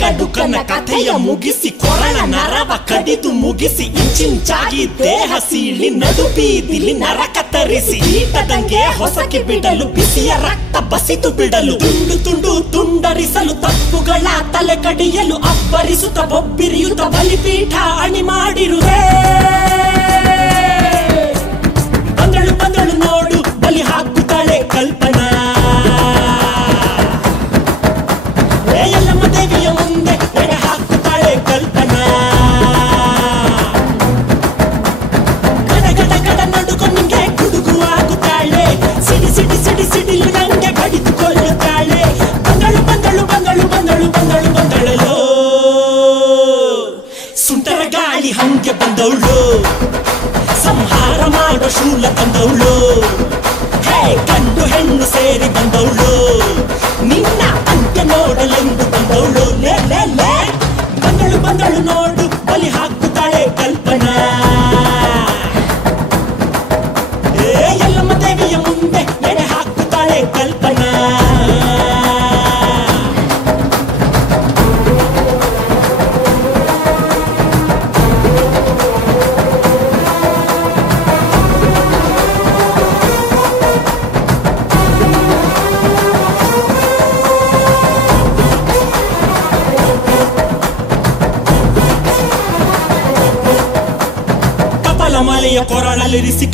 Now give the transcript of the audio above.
ಕಡುಕನ ಕಥೆಯ ಮುಗಿಸಿ ಕೊರಳ ನರವ ಕಡಿದು ಮುಗಿಸಿ ಇಂಚಿಂಚಾಗಿ ದೇಹ ಸೀಳಿ ನಡು ಬೀದಿಲಿ ನರ ಕತ್ತರಿಸಿ ಈಟದಂಗೆ ಹೊಸಕಿ ಬಿಡಲು ಬಿಸಿಯ ರಕ್ತ ಬಸಿದು ಬಿಡಲು ತುಂಡು ತುಂಡು ತುಂಡರಿಸಲು ತಪ್ಪುಗಳ ತಲೆ ಕಡಿಯಲು ಅಬ್ಬರಿಸುತ್ತ ಬೊಬ್ಬಿರಿಯುತ್ತ ಬಲಿಪೀಠ ಅಣಿ ಮಾಡಿರುವೆ ಬಂದಳು ಬಂದಳು ನೋಡು ಬಲಿ ಹಾಕುತ್ತಾಳೆ ಕಲ್ಪನಾ ಎಲ್ಲಮ್ಮ ದೇವಿಯ ಮುಂದೆ ಎಡೆ ಹಾಕುತ್ತಾಳೆ ಕಲ್ಪನಾ ಗಡ ಗಡ ಗಡ ನಡುಕೊನಿಗೆ ಗುಡುಗು ಆಗುತ್ತಾಳೆ ಸಿಡಿ ಸಿಡಿ ಸಿಡಿ ಸಿಡಿಲು ನಂಗೆ ಬಡಿದುಕೊಳ್ಳುತ್ತಾಳೆ ಬಂದಳು ಬಂದಳು ಬಂದಳು ಬಂದಳು ಬಂದಳು ಬಂದಳಲು ಸುಂಟರ ಗಾಳಿ ಹಂಗೆ ಬಂದವಳು ಸಂಹಾರ ಮಾಡೋ ಶೂಲ ತಂದವಳು ಹೇ ಗಂಡು ಹೆಣ್ಣು ಸೇರಿ ಬಂದವಳು ನಿನ್ನ ಅಂತ್ಯ ನೋಡಲೆಂದು ಬಂದವಳು ಲೇ ಲೇ ಲೇ ಬಂದಳು ಬಂದಳು ನೋಡು ಬಲಿ ಹಾಕುತ್ತಾಳೆ ಕಲ್ಪನಾ ಎಲ್ಲಮ್ಮ ದೇವಿಯ ಮುಂದೆ ಎಡೆ ಹಾಕುತ್ತಾಳೆ ಕಲ್ಪನಾ ಮಲೆಯ ಕೊರಳಲ್ಲಿರಿಸಿ